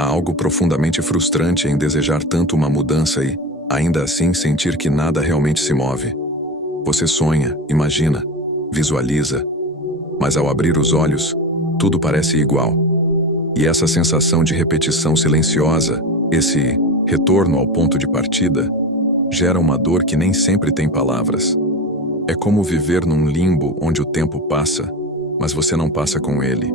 Há algo profundamente frustrante em desejar tanto uma mudança e, ainda assim, sentir que nada realmente se move. Você sonha, imagina, visualiza, mas ao abrir os olhos, tudo parece igual. E essa sensação de repetição silenciosa, esse retorno ao ponto de partida, gera uma dor que nem sempre tem palavras. É como viver num limbo onde o tempo passa, mas você não passa com ele.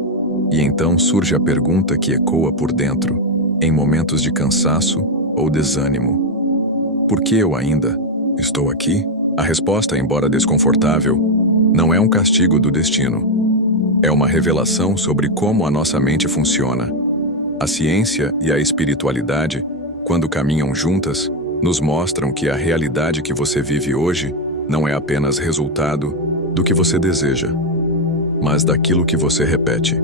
E então surge a pergunta que ecoa por dentro, em momentos de cansaço ou desânimo. Por que eu ainda estou aqui? A resposta, embora desconfortável, não é um castigo do destino. É uma revelação sobre como a nossa mente funciona. A ciência e a espiritualidade, quando caminham juntas, nos mostram que a realidade que você vive hoje não é apenas resultado do que você deseja, mas daquilo que você repete.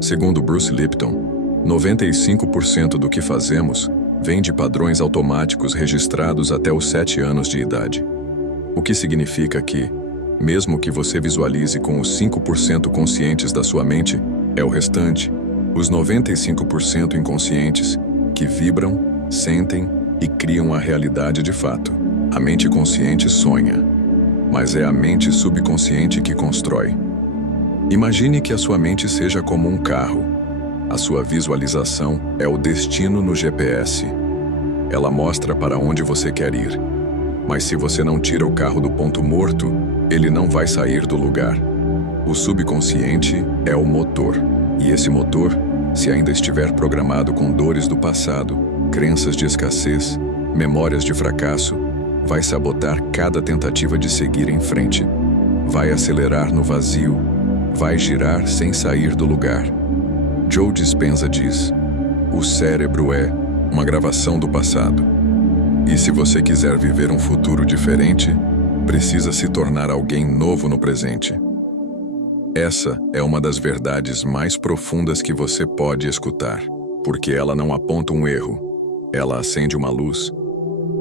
Segundo Bruce Lipton, 95% do que fazemos vem de padrões automáticos registrados até os 7 anos de idade. O que significa que, mesmo que você visualize com os 5% conscientes da sua mente, é o restante, os 95% inconscientes, que vibram, sentem e criam a realidade de fato. A mente consciente sonha, mas é a mente subconsciente que constrói. Imagine que a sua mente seja como um carro. A sua visualização é o destino no GPS. Ela mostra para onde você quer ir. Mas se você não tira o carro do ponto morto, ele não vai sair do lugar. O subconsciente é o motor. E esse motor, se ainda estiver programado com dores do passado, crenças de escassez, memórias de fracasso, vai sabotar cada tentativa de seguir em frente. Vai acelerar no vazio, vai girar sem sair do lugar. Joe Dispenza diz: o cérebro é uma gravação do passado. E se você quiser viver um futuro diferente, precisa se tornar alguém novo no presente. Essa é uma das verdades mais profundas que você pode escutar, porque ela não aponta um erro, ela acende uma luz.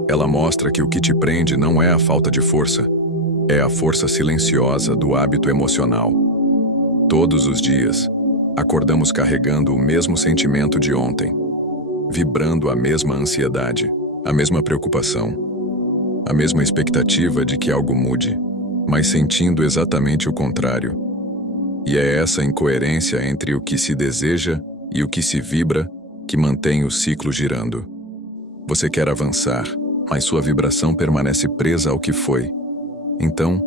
Ela mostra que o que te prende não é a falta de força, é a força silenciosa do hábito emocional. Todos os dias, acordamos carregando o mesmo sentimento de ontem, vibrando a mesma ansiedade, a mesma preocupação, a mesma expectativa de que algo mude, mas sentindo exatamente o contrário. E é essa incoerência entre o que se deseja e o que se vibra que mantém o ciclo girando. Você quer avançar, mas sua vibração permanece presa ao que foi. Então,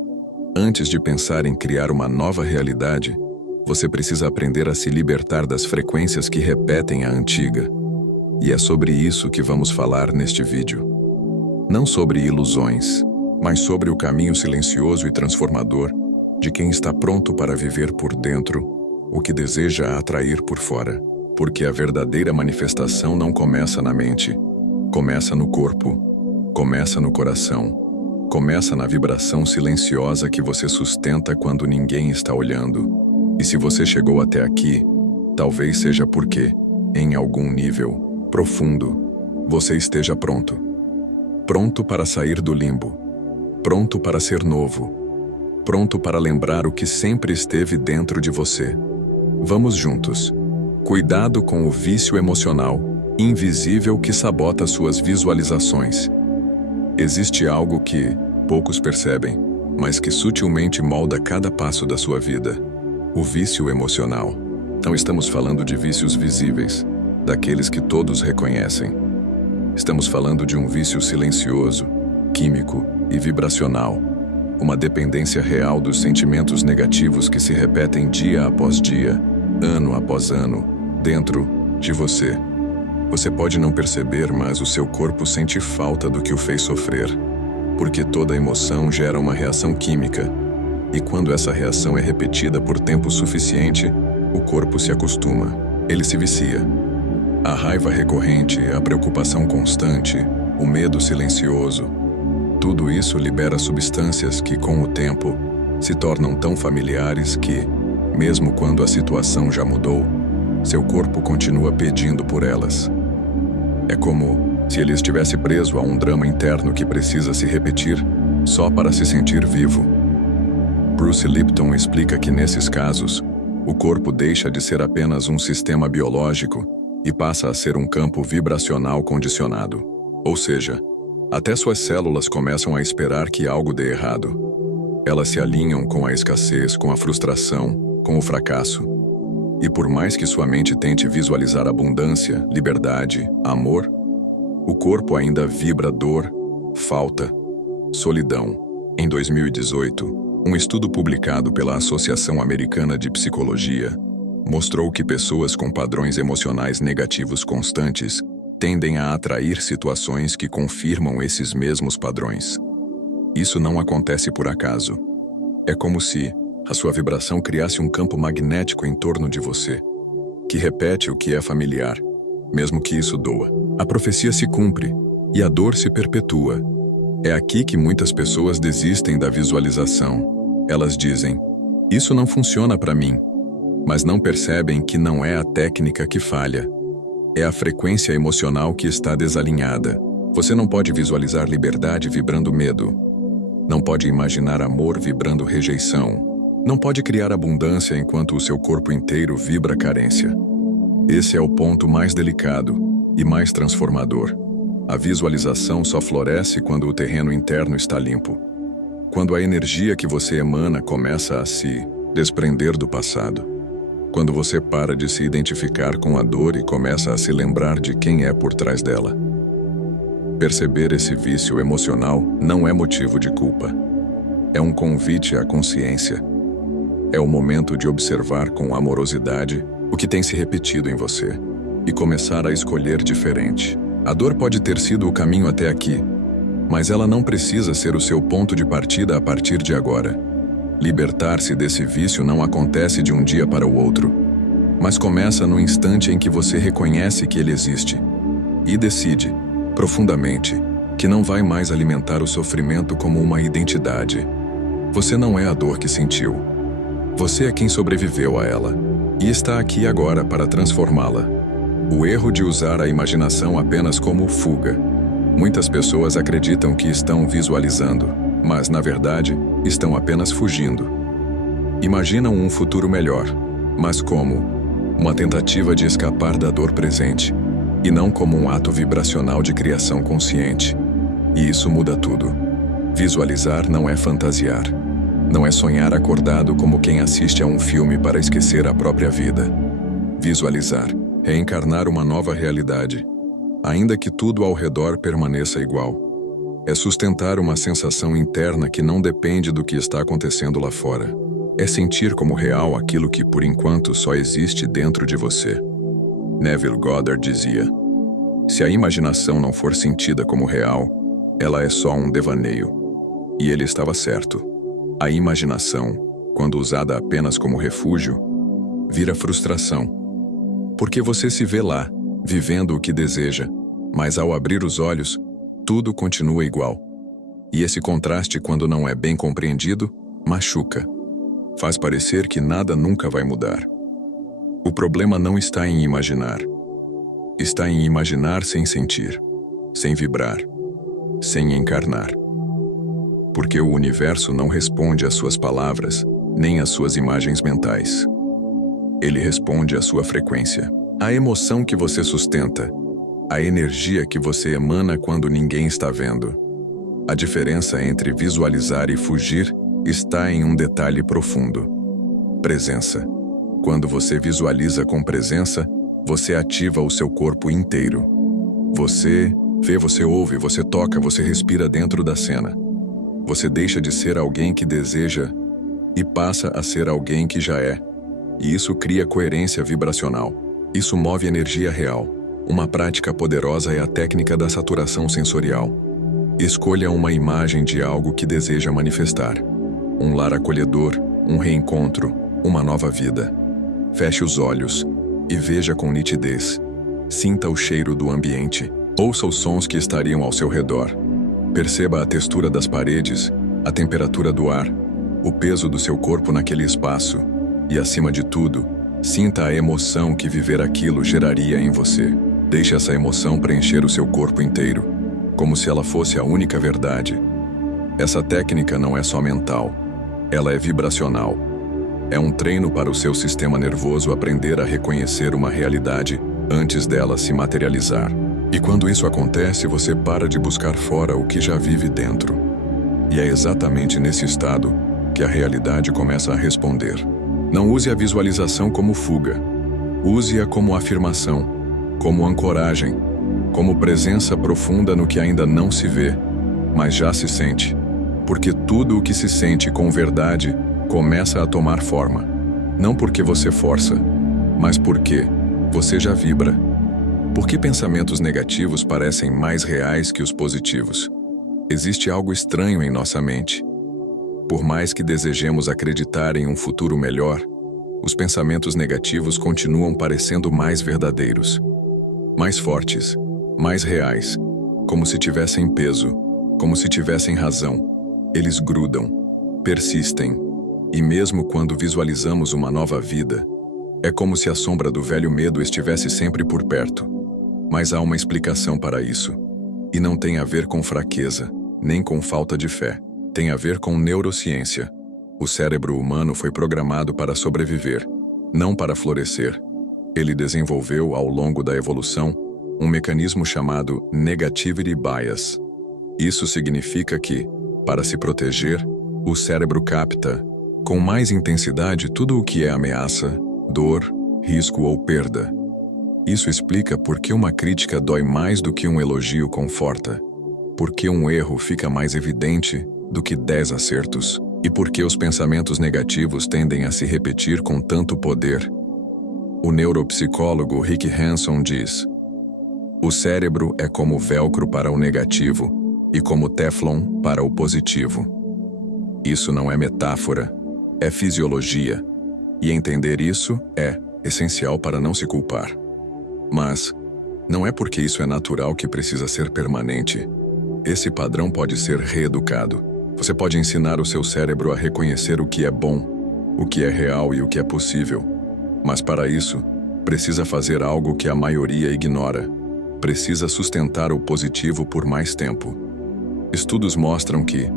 antes de pensar em criar uma nova realidade, você precisa aprender a se libertar das frequências que repetem a antiga. E é sobre isso que vamos falar neste vídeo. Não sobre ilusões, mas sobre o caminho silencioso e transformador de quem está pronto para viver por dentro o que deseja atrair por fora. Porque a verdadeira manifestação não começa na mente, começa no corpo, começa no coração, começa na vibração silenciosa que você sustenta quando ninguém está olhando. E se você chegou até aqui, talvez seja porque, em algum nível profundo, você esteja pronto. Pronto para sair do limbo. Pronto para ser novo. Pronto para lembrar o que sempre esteve dentro de você. Vamos juntos. Cuidado com o vício emocional, invisível que sabota suas visualizações. Existe algo que poucos percebem, mas que sutilmente molda cada passo da sua vida. O vício emocional. Não estamos falando de vícios visíveis, daqueles que todos reconhecem. Estamos falando de um vício silencioso, químico e vibracional. Uma dependência real dos sentimentos negativos que se repetem dia após dia, ano após ano, dentro de você. Você pode não perceber, mas o seu corpo sente falta do que o fez sofrer. Porque toda emoção gera uma reação química. E quando essa reação é repetida por tempo suficiente, o corpo se acostuma. Ele se vicia. A raiva recorrente, a preocupação constante, o medo silencioso, tudo isso libera substâncias que, com o tempo, se tornam tão familiares que, mesmo quando a situação já mudou, seu corpo continua pedindo por elas. É como se ele estivesse preso a um drama interno que precisa se repetir só para se sentir vivo. Bruce Lipton explica que nesses casos, o corpo deixa de ser apenas um sistema biológico e passa a ser um campo vibracional condicionado. Ou seja, até suas células começam a esperar que algo dê errado. Elas se alinham com a escassez, com a frustração, com o fracasso. E por mais que sua mente tente visualizar abundância, liberdade, amor, o corpo ainda vibra dor, falta, solidão. Em 2018, um estudo publicado pela Associação Americana de Psicologia mostrou que pessoas com padrões emocionais negativos constantes tendem a atrair situações que confirmam esses mesmos padrões. Isso não acontece por acaso. É como se a sua vibração criasse um campo magnético em torno de você, que repete o que é familiar, mesmo que isso doa. A profecia se cumpre e a dor se perpetua. É aqui que muitas pessoas desistem da visualização. Elas dizem, isso não funciona para mim, mas não percebem que não é a técnica que falha. É a frequência emocional que está desalinhada. Você não pode visualizar liberdade vibrando medo. Não pode imaginar amor vibrando rejeição. Não pode criar abundância enquanto o seu corpo inteiro vibra carência. Esse é o ponto mais delicado e mais transformador. A visualização só floresce quando o terreno interno está limpo. Quando a energia que você emana começa a se desprender do passado. Quando você para de se identificar com a dor e começa a se lembrar de quem é por trás dela. Perceber esse vício emocional não é motivo de culpa. É um convite à consciência. É o momento de observar com amorosidade o que tem se repetido em você e começar a escolher diferente. A dor pode ter sido o caminho até aqui, mas ela não precisa ser o seu ponto de partida a partir de agora. Libertar-se desse vício não acontece de um dia para o outro, mas começa no instante em que você reconhece que ele existe e decide, profundamente, que não vai mais alimentar o sofrimento como uma identidade. Você não é a dor que sentiu. Você é quem sobreviveu a ela e está aqui agora para transformá-la. O erro de usar a imaginação apenas como fuga. Muitas pessoas acreditam que estão visualizando, mas, na verdade, estão apenas fugindo. Imaginam um futuro melhor, mas como? Uma tentativa de escapar da dor presente, e não como um ato vibracional de criação consciente. E isso muda tudo. Visualizar não é fantasiar. Não é sonhar acordado como quem assiste a um filme para esquecer a própria vida. Visualizar é encarnar uma nova realidade, ainda que tudo ao redor permaneça igual. É sustentar uma sensação interna que não depende do que está acontecendo lá fora. É sentir como real aquilo que, por enquanto, só existe dentro de você. Neville Goddard dizia, se a imaginação não for sentida como real, ela é só um devaneio. E ele estava certo. A imaginação, quando usada apenas como refúgio, vira frustração. Porque você se vê lá, vivendo o que deseja, mas ao abrir os olhos, tudo continua igual. E esse contraste, quando não é bem compreendido, machuca. Faz parecer que nada nunca vai mudar. O problema não está em imaginar. Está em imaginar sem sentir, sem vibrar, sem encarnar. Porque o universo não responde às suas palavras, nem às suas imagens mentais. Ele responde à sua frequência. A emoção que você sustenta, a energia que você emana quando ninguém está vendo. A diferença entre visualizar e fugir está em um detalhe profundo. Presença. Quando você visualiza com presença, você ativa o seu corpo inteiro. Você vê, você ouve, você toca, você respira dentro da cena. Você deixa de ser alguém que deseja e passa a ser alguém que já é. E isso cria coerência vibracional. Isso move energia real. Uma prática poderosa é a técnica da saturação sensorial. Escolha uma imagem de algo que deseja manifestar. Um lar acolhedor, um reencontro, uma nova vida. Feche os olhos e veja com nitidez. Sinta o cheiro do ambiente. Ouça os sons que estariam ao seu redor. Perceba a textura das paredes, a temperatura do ar, o peso do seu corpo naquele espaço. E, acima de tudo, sinta a emoção que viver aquilo geraria em você. Deixe essa emoção preencher o seu corpo inteiro, como se ela fosse a única verdade. Essa técnica não é só mental, ela é vibracional. É um treino para o seu sistema nervoso aprender a reconhecer uma realidade antes dela se materializar. E quando isso acontece, você para de buscar fora o que já vive dentro. E é exatamente nesse estado que a realidade começa a responder. Não use a visualização como fuga. Use-a como afirmação, como ancoragem, como presença profunda no que ainda não se vê, mas já se sente. Porque tudo o que se sente com verdade começa a tomar forma. Não porque você força, mas porque você já vibra. Por que pensamentos negativos parecem mais reais que os positivos? Existe algo estranho em nossa mente. Por mais que desejemos acreditar em um futuro melhor, os pensamentos negativos continuam parecendo mais verdadeiros, mais fortes, mais reais, como se tivessem peso, como se tivessem razão. Eles grudam, persistem, e mesmo quando visualizamos uma nova vida, é como se a sombra do velho medo estivesse sempre por perto. Mas há uma explicação para isso, e não tem a ver com fraqueza, nem com falta de fé. Tem a ver com neurociência. O cérebro humano foi programado para sobreviver, não para florescer. Ele desenvolveu, ao longo da evolução, um mecanismo chamado Negativity Bias. Isso significa que, para se proteger, o cérebro capta, com mais intensidade, tudo o que é ameaça, dor, risco ou perda. Isso explica por que uma crítica dói mais do que um elogio conforta, por que um erro fica mais evidente do que 10 acertos, e por que os pensamentos negativos tendem a se repetir com tanto poder. O neuropsicólogo Rick Hanson diz: o cérebro é como velcro para o negativo e como teflon para o positivo. Isso não é metáfora, é fisiologia, e entender isso é essencial para não se culpar. Mas não é porque isso é natural que precisa ser permanente. Esse padrão pode ser reeducado. Você pode ensinar o seu cérebro a reconhecer o que é bom, o que é real e o que é possível. Mas para isso, precisa fazer algo que a maioria ignora. Precisa sustentar o positivo por mais tempo. Estudos mostram que,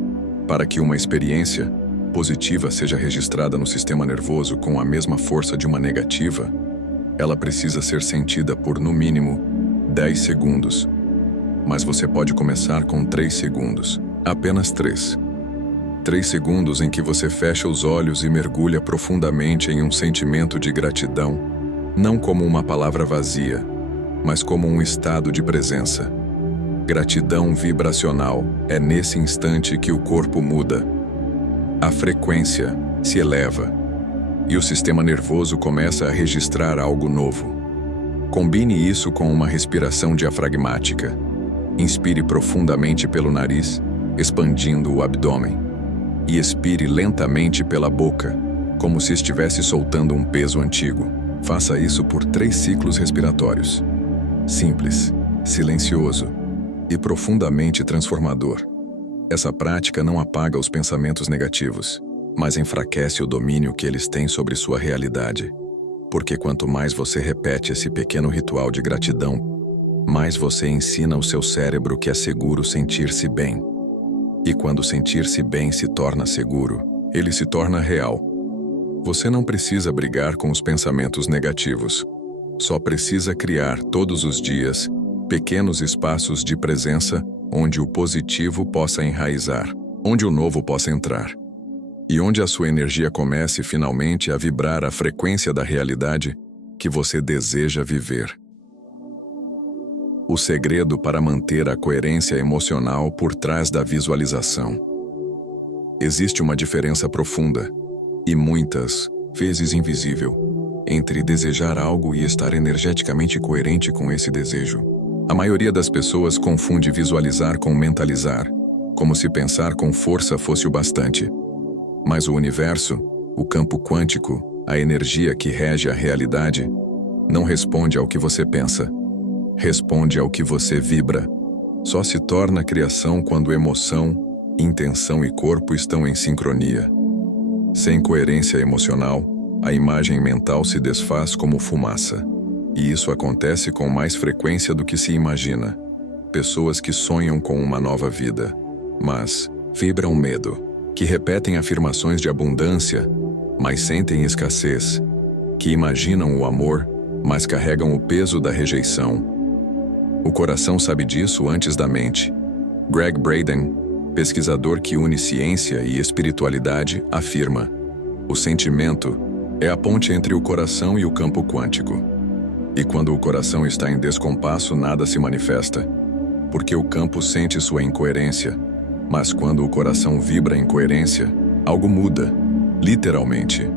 para que uma experiência positiva seja registrada no sistema nervoso com a mesma força de uma negativa, ela precisa ser sentida por, no mínimo, 10 segundos. Mas você pode começar com 3 segundos. Apenas 3. 3 segundos em que você fecha os olhos e mergulha profundamente em um sentimento de gratidão, não como uma palavra vazia, mas como um estado de presença. Gratidão vibracional é nesse instante que o corpo muda. A frequência se eleva e o sistema nervoso começa a registrar algo novo. Combine isso com uma respiração diafragmática. Inspire profundamente pelo nariz, expandindo o abdômen. E expire lentamente pela boca, como se estivesse soltando um peso antigo. Faça isso por 3 ciclos respiratórios. Simples, silencioso e profundamente transformador. Essa prática não apaga os pensamentos negativos, mas enfraquece o domínio que eles têm sobre sua realidade. Porque quanto mais você repete esse pequeno ritual de gratidão, mais você ensina ao seu cérebro que é seguro sentir-se bem. E quando sentir-se bem se torna seguro, ele se torna real. Você não precisa brigar com os pensamentos negativos. Só precisa criar todos os dias pequenos espaços de presença onde o positivo possa enraizar, onde o novo possa entrar. E onde a sua energia comece finalmente a vibrar a frequência da realidade que você deseja viver. O segredo para manter a coerência emocional por trás da visualização. Existe uma diferença profunda, e muitas vezes invisível, entre desejar algo e estar energeticamente coerente com esse desejo. A maioria das pessoas confunde visualizar com mentalizar, como se pensar com força fosse o bastante. Mas o universo, o campo quântico, a energia que rege a realidade, não responde ao que você pensa. Responde ao que você vibra. Só se torna criação quando emoção, intenção e corpo estão em sincronia. Sem coerência emocional, a imagem mental se desfaz como fumaça. E isso acontece com mais frequência do que se imagina. Pessoas que sonham com uma nova vida, mas vibram medo, que repetem afirmações de abundância, mas sentem escassez, que imaginam o amor, mas carregam o peso da rejeição. O coração sabe disso antes da mente. Greg Braden, pesquisador que une ciência e espiritualidade, afirma: o sentimento é a ponte entre o coração e o campo quântico. E quando o coração está em descompasso, nada se manifesta, porque o campo sente sua incoerência. Mas quando o coração vibra em coerência, algo muda, literalmente.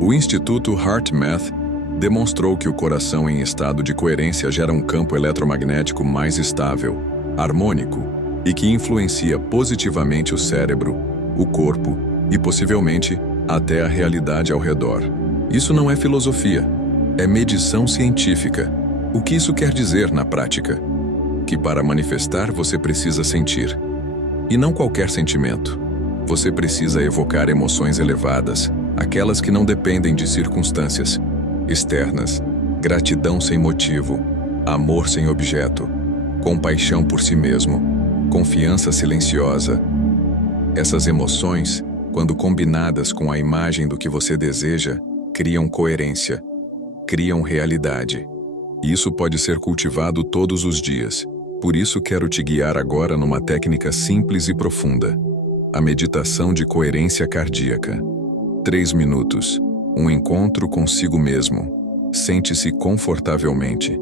O Instituto HeartMath demonstrou que o coração em estado de coerência gera um campo eletromagnético mais estável, harmônico e que influencia positivamente o cérebro, o corpo e, possivelmente, até a realidade ao redor. Isso não é filosofia, é medição científica. O que isso quer dizer na prática? Que para manifestar você precisa sentir. E não qualquer sentimento. Você precisa evocar emoções elevadas, aquelas que não dependem de circunstâncias externas, gratidão sem motivo, amor sem objeto, compaixão por si mesmo, confiança silenciosa. Essas emoções, quando combinadas com a imagem do que você deseja, criam coerência, criam realidade. E isso pode ser cultivado todos os dias. Por isso quero te guiar agora numa técnica simples e profunda. A meditação de coerência cardíaca. 3 minutos. Um encontro consigo mesmo. Sente-se confortavelmente.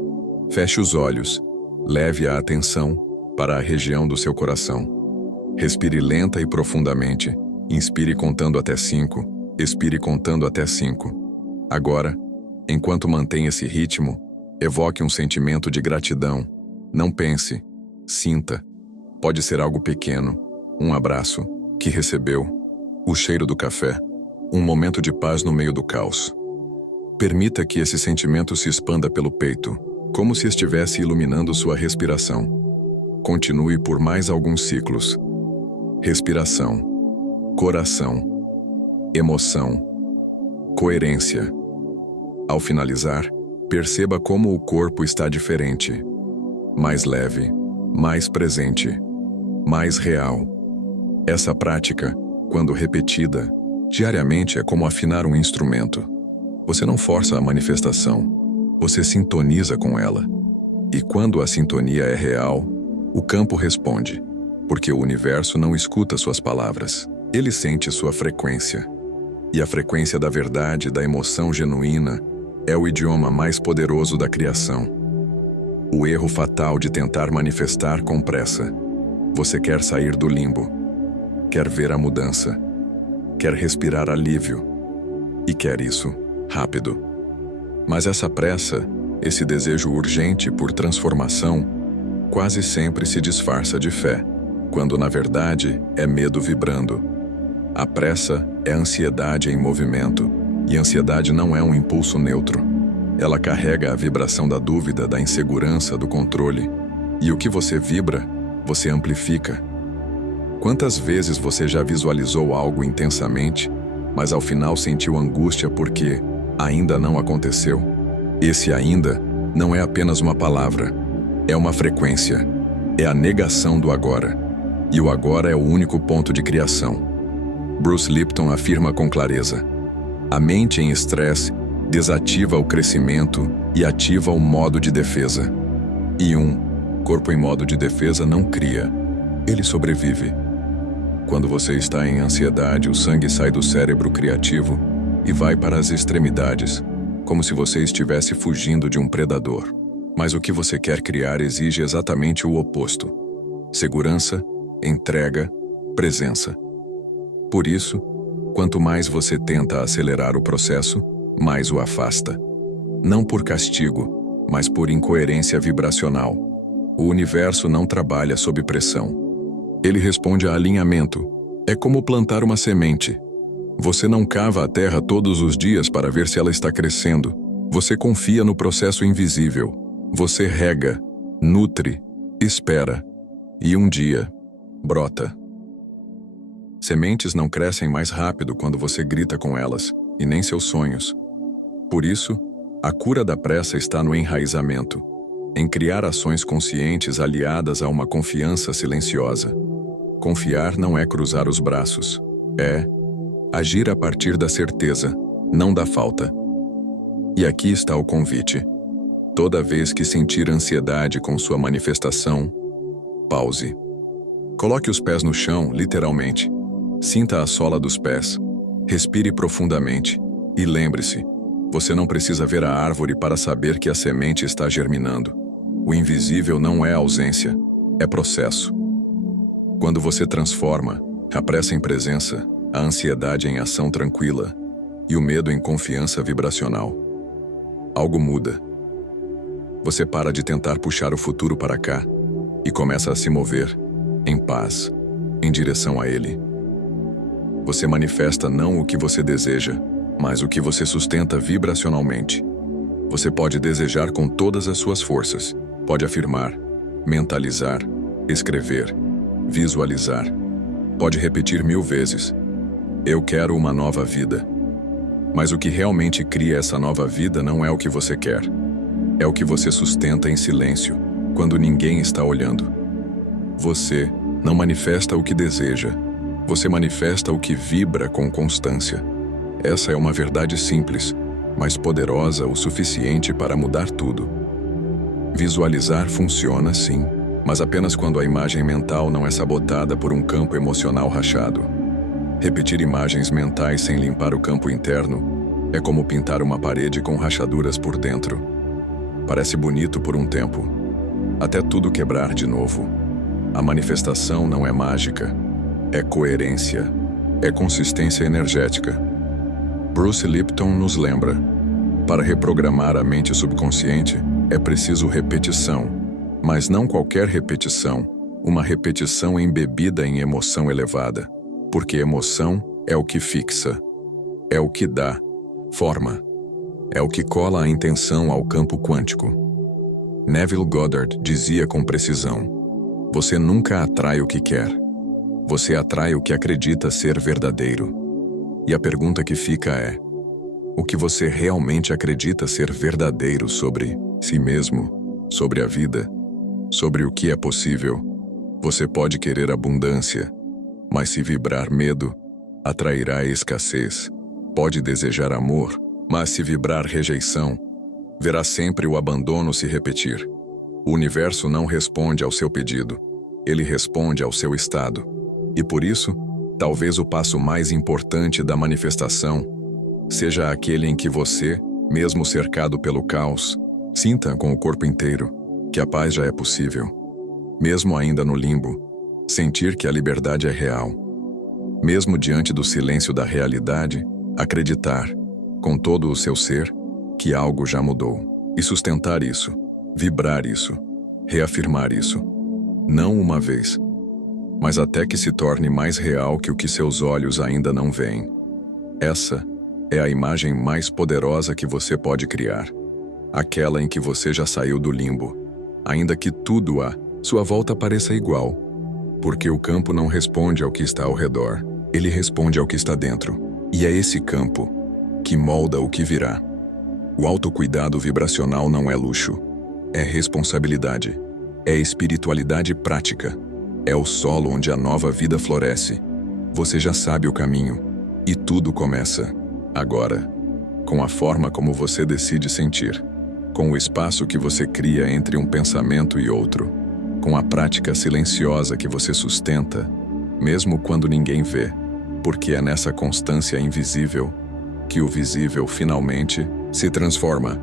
Feche os olhos. Leve a atenção para a região do seu coração. Respire lenta e profundamente. Inspire contando até 5. Expire contando até 5. Agora, enquanto mantém esse ritmo, evoque um sentimento de gratidão. Não pense, sinta. Pode ser algo pequeno, um abraço que recebeu, o cheiro do café, um momento de paz no meio do caos. Permita que esse sentimento se expanda pelo peito, como se estivesse iluminando sua respiração. Continue por mais alguns ciclos. Respiração, coração, emoção, coerência. Ao finalizar, perceba como o corpo está diferente. Mais leve, mais presente, mais real. Essa prática, quando repetida, diariamente é como afinar um instrumento. Você não força a manifestação, você sintoniza com ela. E quando a sintonia é real, o campo responde, porque o universo não escuta suas palavras, ele sente sua frequência. E a frequência da verdade, da emoção genuína, é o idioma mais poderoso da criação. O erro fatal de tentar manifestar com pressa. Você quer sair do limbo, quer ver a mudança, quer respirar alívio, e quer isso rápido. Mas essa pressa, esse desejo urgente por transformação, quase sempre se disfarça de fé, quando na verdade é medo vibrando. A pressa é ansiedade em movimento, e ansiedade não é um impulso neutro. Ela carrega a vibração da dúvida, da insegurança, do controle. E o que você vibra, você amplifica. Quantas vezes você já visualizou algo intensamente, mas ao final sentiu angústia porque ainda não aconteceu? Esse ainda não é apenas uma palavra, é uma frequência, é a negação do agora. E o agora é o único ponto de criação. Bruce Lipton afirma com clareza: a mente em estresse desativa o crescimento e ativa o modo de defesa. E corpo em modo de defesa não cria, ele sobrevive. Quando você está em ansiedade, o sangue sai do cérebro criativo e vai para as extremidades, como se você estivesse fugindo de um predador. Mas o que você quer criar exige exatamente o oposto: segurança, entrega, presença. Por isso, quanto mais você tenta acelerar o processo, mais o afasta. Não por castigo, mas por incoerência vibracional. O universo não trabalha sob pressão. Ele responde a alinhamento. É como plantar uma semente. Você não cava a terra todos os dias para ver se ela está crescendo. Você confia no processo invisível. Você rega, nutre, espera. E um dia, brota. Sementes não crescem mais rápido quando você grita com elas, e nem seus sonhos. Por isso, a cura da pressa está no enraizamento, em criar ações conscientes aliadas a uma confiança silenciosa. Confiar não é cruzar os braços, é agir a partir da certeza, não da falta. E aqui está o convite. Toda vez que sentir ansiedade com sua manifestação, pause. Coloque os pés no chão, literalmente. Sinta a sola dos pés. Respire profundamente. E lembre-se, você não precisa ver a árvore para saber que a semente está germinando. O invisível não é ausência, é processo. Quando você transforma a pressa em presença, a ansiedade em ação tranquila e o medo em confiança vibracional, algo muda. Você para de tentar puxar o futuro para cá e começa a se mover, em paz, em direção a ele. Você manifesta não o que você deseja, mas o que você sustenta vibracionalmente. Você pode desejar com todas as suas forças, pode afirmar, mentalizar, escrever, visualizar. Pode repetir 1000 vezes. Eu quero uma nova vida. Mas o que realmente cria essa nova vida não é o que você quer. É o que você sustenta em silêncio, quando ninguém está olhando. Você não manifesta o que deseja. Você manifesta o que vibra com constância. Essa é uma verdade simples, mas poderosa o suficiente para mudar tudo. Visualizar funciona, sim, mas apenas quando a imagem mental não é sabotada por um campo emocional rachado. Repetir imagens mentais sem limpar o campo interno é como pintar uma parede com rachaduras por dentro. Parece bonito por um tempo, até tudo quebrar de novo. A manifestação não é mágica, é coerência, é consistência energética. Bruce Lipton nos lembra: para reprogramar a mente subconsciente, é preciso repetição, mas não qualquer repetição, uma repetição embebida em emoção elevada, porque emoção é o que fixa, é o que dá forma, é o que cola a intenção ao campo quântico. Neville Goddard dizia com precisão: você nunca atrai o que quer, você atrai o que acredita ser verdadeiro. E a pergunta que fica é: o que você realmente acredita ser verdadeiro sobre si mesmo, sobre a vida, sobre o que é possível? Você pode querer abundância, mas se vibrar medo, atrairá escassez. Pode desejar amor, mas se vibrar rejeição, verá sempre o abandono se repetir. O universo não responde ao seu pedido, ele responde ao seu estado. E por isso, talvez o passo mais importante da manifestação seja aquele em que você, mesmo cercado pelo caos, sinta com o corpo inteiro que a paz já é possível. Mesmo ainda no limbo, sentir que a liberdade é real. Mesmo diante do silêncio da realidade, acreditar, com todo o seu ser, que algo já mudou. E sustentar isso, vibrar isso, reafirmar isso. Não uma vez, mas até que se torne mais real que o que seus olhos ainda não veem. Essa é a imagem mais poderosa que você pode criar. Aquela em que você já saiu do limbo, ainda que tudo à sua volta pareça igual. Porque o campo não responde ao que está ao redor, ele responde ao que está dentro. E é esse campo que molda o que virá. O autocuidado vibracional não é luxo, é responsabilidade, é espiritualidade prática, é o solo onde a nova vida floresce. Você já sabe o caminho, e tudo começa agora, com a forma como você decide sentir, com o espaço que você cria entre um pensamento e outro, com a prática silenciosa que você sustenta, mesmo quando ninguém vê, porque é nessa constância invisível que o visível finalmente se transforma.